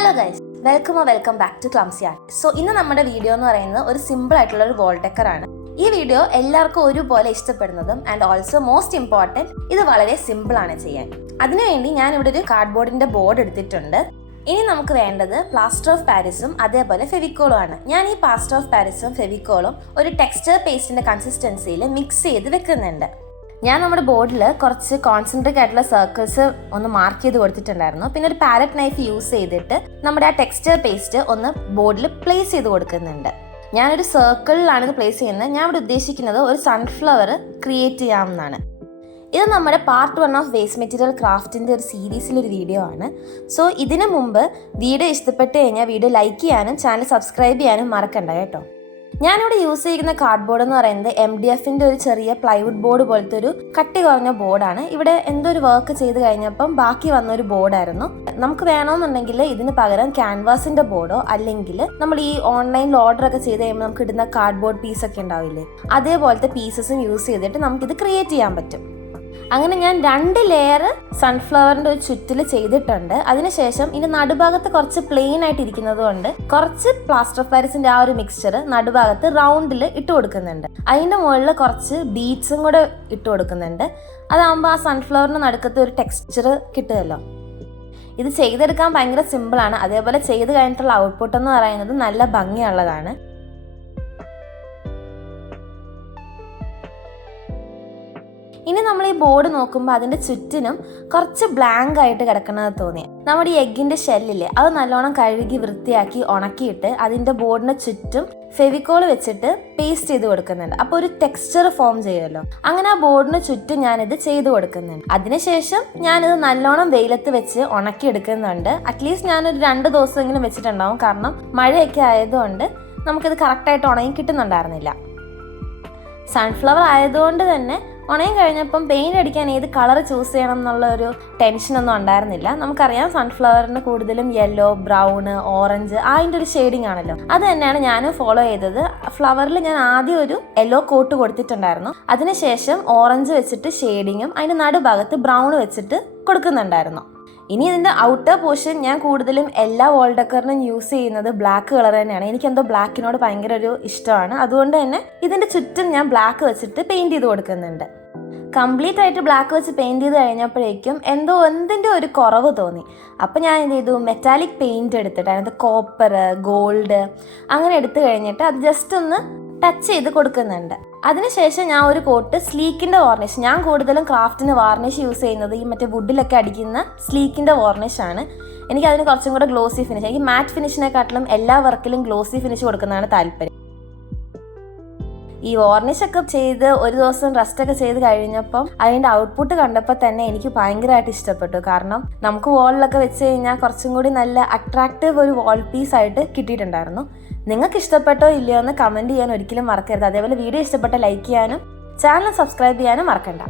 Hello guys, welcome back to clumsy art. So ഇന്ന് നമ്മുടെ video എന്ന് പറയുന്നത് ഒരു സിമ്പിൾ ആയിട്ടുള്ള ഒരു വാൾ ഡെക്കർ ആണ്. ഈ വീഡിയോ എല്ലാവർക്കും ഒരുപോലെ ഇഷ്ടപ്പെടുന്നതും ആൻഡ് ഓൾസോ മോസ്റ്റ് ഇമ്പോർട്ടൻറ്റ്, ഇത് വളരെ സിമ്പിൾ ആണ് ചെയ്യാൻ. അതിനുവേണ്ടി ഞാൻ ഇവിടെ ഒരു കാർഡ്ബോർഡിന്റെ ബോർഡ് എടുത്തിട്ടുണ്ട്. ഇനി നമുക്ക് വേണ്ടത് പ്ലാസ്റ്റർ ഓഫ് പാരീസും അതേപോലെ ഫെവിക്കോളും ആണ്. ഞാൻ ഈ പ്ലാസ്റ്റർ ഓഫ് പാരീസും ഫെവിക്കോളും ഒരു ടെക്സ്ചർ പേസ്റ്റിന്റെ കൺസിസ്റ്റൻസിയിൽ മിക്സ് ചെയ്ത് വെക്കുന്നുണ്ട്. ഞാൻ നമ്മുടെ ബോർഡിൽ കുറച്ച് കോൺസെൻട്രിക് ആയിട്ടുള്ള സർക്കിൾസ് ഒന്ന് മാർക്ക് ചെയ്ത് കൊടുത്തിട്ടുണ്ടായിരുന്നു. പിന്നെ ഒരു പാരറ്റ് നൈഫ് യൂസ് ചെയ്തിട്ട് നമ്മുടെ ആ ടെക്സ്ചർ പേസ്റ്റ് ഒന്ന് ബോർഡിൽ പ്ലേസ് ചെയ്ത് കൊടുക്കുന്നുണ്ട്. ഞാനൊരു സർക്കിളിലാണ് ഇത് പ്ലേസ് ചെയ്യുന്നത്. ഞാൻ ഇവിടെ ഉദ്ദേശിക്കുന്നത് ഒരു സൺഫ്ലവർ ക്രിയേറ്റ് ചെയ്യാമെന്നാണ്. ഇത് നമ്മുടെ പാർട്ട് 1 ഓഫ് വേസ്റ്റ് മെറ്റീരിയൽ ക്രാഫ്റ്റിൻ്റെ ഒരു സീരീസിലൊരു വീഡിയോ ആണ്. സോ ഇതിനു മുമ്പ് വീഡിയോ ഇഷ്ടപ്പെട്ട് കഴിഞ്ഞാൽ വീഡിയോ ലൈക്ക് ചെയ്യാനും ചാനൽ സബ്സ്ക്രൈബ് ചെയ്യാനും മറക്കണ്ട കേട്ടോ. ഞാനിവിടെ യൂസ് ചെയ്യുന്ന കാർഡ്ബോർഡ് എന്ന് പറയുന്നത് MDFന്റെ ഒരു ചെറിയ പ്ലൈവുഡ് ബോർഡ് പോലത്തെ ഒരു കട്ടി കുറഞ്ഞ ബോർഡാണ്. ഇവിടെ എന്തോ ഒരു വർക്ക് ചെയ്ത് കഴിഞ്ഞപ്പം ബാക്കി വന്നൊരു ബോർഡായിരുന്നു. നമുക്ക് വേണമെന്നുണ്ടെങ്കിൽ ഇതിന് പകരം ക്യാൻവാസിന്റെ ബോർഡോ അല്ലെങ്കിൽ നമ്മൾ ഈ ഓൺലൈനിൽ ഓർഡർ ഒക്കെ ചെയ്ത് കഴിയുമ്പോൾ നമുക്ക് ഇടുന്ന കാർഡ്ബോർഡ് പീസൊക്കെ ഉണ്ടാവില്ലേ, അതേപോലത്തെ പീസസും യൂസ് ചെയ്തിട്ട് നമുക്കിത് ക്രിയേറ്റ് ചെയ്യാൻ പറ്റും. അങ്ങനെ ഞാൻ 2 ലെയർ സൺഫ്ലവറിന്റെ ഒരു ചുറ്റിൽ ചെയ്തിട്ടുണ്ട്. അതിനുശേഷം ഇനി നടുഭാഗത്ത് കുറച്ച് പ്ലെയിൻ ആയിട്ട് ഇരിക്കുന്നത് കൊണ്ട് കുറച്ച് പ്ലാസ്റ്റർ ഓഫ് പാരീസിന്റെ ആ ഒരു മിക്സ്ചർ നടുഭാഗത്ത് റൗണ്ടിൽ ഇട്ട് കൊടുക്കുന്നുണ്ട്. അതിന്റെ മുകളിൽ കുറച്ച് ബീഡ്സും കൂടെ ഇട്ട് കൊടുക്കുന്നുണ്ട്. അതാകുമ്പോൾ ആ സൺഫ്ലവറിന് നടുക്കത്തെ ഒരു ടെക്സ്ചർ കിട്ടുമല്ലോ. ഇത് ചെയ്തെടുക്കാൻ ഭയങ്കര സിമ്പിളാണ്. അതേപോലെ ചെയ്ത് കഴിഞ്ഞിട്ടുള്ള ഔട്ട്പുട്ട് എന്ന് പറയുന്നത് നല്ല ഭംഗിയുള്ളതാണ്. ഇനി നമ്മൾ ഈ ബോർഡ് നോക്കുമ്പോൾ അതിൻ്റെ ചുറ്റിനും കുറച്ച് ബ്ലാങ്ക് ആയിട്ട് കിടക്കണമെന്ന് തോന്നി. നമ്മുടെ ഈ എഗ്ഗിൻ്റെ ഷെല്ലില്ലേ, അത് നല്ലോണം കഴുകി വൃത്തിയാക്കി ഉണക്കിയിട്ട് അതിൻ്റെ ബോർഡിന് ചുറ്റും ഫെവിക്കോൾ വെച്ചിട്ട് പേസ്റ്റ് ചെയ്ത് കൊടുക്കുന്നുണ്ട്. അപ്പോൾ ഒരു ടെക്സ്ചർ ഫോം ചെയ്യുമല്ലോ. അങ്ങനെ ആ ബോർഡിന് ചുറ്റും ഞാനിത് ചെയ്ത് കൊടുക്കുന്നുണ്ട്. അതിനുശേഷം ഞാനിത് നല്ലോണം വെയിലത്ത് വെച്ച് ഉണക്കി എടുക്കുന്നുണ്ട്. അറ്റ്ലീസ്റ്റ് ഞാനൊരു 2 ദിവസമെങ്കിലും വെച്ചിട്ടുണ്ടാവും. കാരണം മഴയൊക്കെ ആയതുകൊണ്ട് നമുക്കിത് കറക്റ്റായിട്ട് ഉണങ്ങി കിട്ടുന്നുണ്ടായിരുന്നില്ല. സൺഫ്ലവർ ആയതുകൊണ്ട് തന്നെ ഉണങ്ങി കഴിഞ്ഞപ്പം പെയിന്റ് അടിക്കാൻ ഏത് കളർ ചൂസ് ചെയ്യണം എന്നുള്ള ഒരു ടെൻഷനൊന്നും ഉണ്ടായിരുന്നില്ല. നമുക്കറിയാം സൺഫ്ലവറിന് കൂടുതലും യെല്ലോ, ബ്രൗണ്, ഓറഞ്ച് അതിൻ്റെ ഒരു ഷെയ്ഡിങ് ആണല്ലോ. അത് തന്നെയാണ് ഞാനും ഫോളോ ചെയ്തത്. ഫ്ലവറിൽ ഞാൻ ആദ്യം ഒരു യെല്ലോ കോട്ട് കൊടുത്തിട്ടുണ്ടായിരുന്നു. അതിനുശേഷം ഓറഞ്ച് വെച്ചിട്ട് ഷെയ്ഡിങ്ങും അതിൻ്റെ നടുഭാഗത്ത് ബ്രൗൺ വെച്ചിട്ട് കൊടുക്കുന്നുണ്ടായിരുന്നു. ഇനി ഇതിൻ്റെ ഔട്ടർ പോർഷൻ ഞാൻ കൂടുതലും എല്ലാ വാൾ ഡെക്കറിനും യൂസ് ചെയ്യുന്നത് ബ്ലാക്ക് കളർ തന്നെയാണ്. എനിക്കെന്തോ ബ്ലാക്കിനോട് ഭയങ്കര ഒരു ഇഷ്ടമാണ്. അതുകൊണ്ട് തന്നെ ഇതിൻ്റെ ചുറ്റും ഞാൻ ബ്ലാക്ക് വെച്ചിട്ട് പെയിൻറ് ചെയ്ത് കൊടുക്കുന്നുണ്ട്. കംപ്ലീറ്റ് ആയിട്ട് ബ്ലാക്ക് വെച്ച് പെയിൻറ് ചെയ്ത് കഴിഞ്ഞപ്പോഴേക്കും എന്തിൻ്റെ ഒരു കുറവ് തോന്നി. അപ്പം ഞാൻ എന്ത് ചെയ്തു, മെറ്റാലിക് പെയിൻറ് എടുത്തിട്ട് അതിനകത്ത് കോപ്പർ, ഗോൾഡ് അങ്ങനെ എടുത്തു കഴിഞ്ഞിട്ട് അത് ജസ്റ്റ് ഒന്ന് ടച്ച് ചെയ്ത് കൊടുക്കുന്നുണ്ട്. അതിനുശേഷം ഞാൻ ഒരു കോട്ട് സ്ലീക്കിൻ്റെ വാർണിഷ്, ഞാൻ കൂടുതലും ക്രാഫ്റ്റിന് വാർണിഷ് യൂസ് ചെയ്യുന്നത് ഈ മറ്റേ വുഡിലൊക്കെ അടിക്കുന്ന സ്ലീക്കിൻ്റെ വാർണിഷാണ്. എനിക്കതിന് കുറച്ചും കൂടെ ഗ്ലോസി ഫിനിഷ്, എനിക്ക് മാറ്റ് ഫിനിഷിനെക്കാട്ടിലും എല്ലാ വർക്കിലും ഗ്ലോസി ഫിനിഷ് കൊടുക്കുന്നതാണ് താല്പര്യം. ഈ വാർണിഷൊക്കെ ചെയ്ത് ഒരു ദിവസം റെസ്റ്റൊക്കെ ചെയ്ത് കഴിഞ്ഞപ്പം അതിൻ്റെ ഔട്ട്പുട്ട് കണ്ടപ്പോൾ തന്നെ എനിക്ക് ഭയങ്കരമായിട്ട് ഇഷ്ടപ്പെട്ടു. കാരണം നമുക്ക് വാളിലൊക്കെ വെച്ച് കഴിഞ്ഞാൽ കുറച്ചും കൂടി നല്ല അട്രാക്റ്റീവ് ഒരു വാൾ പീസ് ആയിട്ട് കിട്ടിയിട്ടുണ്ടായിരുന്നു. നിങ്ങൾക്ക് ഇഷ്ടപ്പെട്ടോ ഇല്ലയോ എന്ന് കമൻറ്റ് ചെയ്യാൻ ഒരിക്കലും മറക്കരുത്. അതേപോലെ വീഡിയോ ഇഷ്ടപ്പെട്ട ലൈക്ക് ചെയ്യാനും ചാനൽ സബ്സ്ക്രൈബ് ചെയ്യാനും മറക്കണ്ട.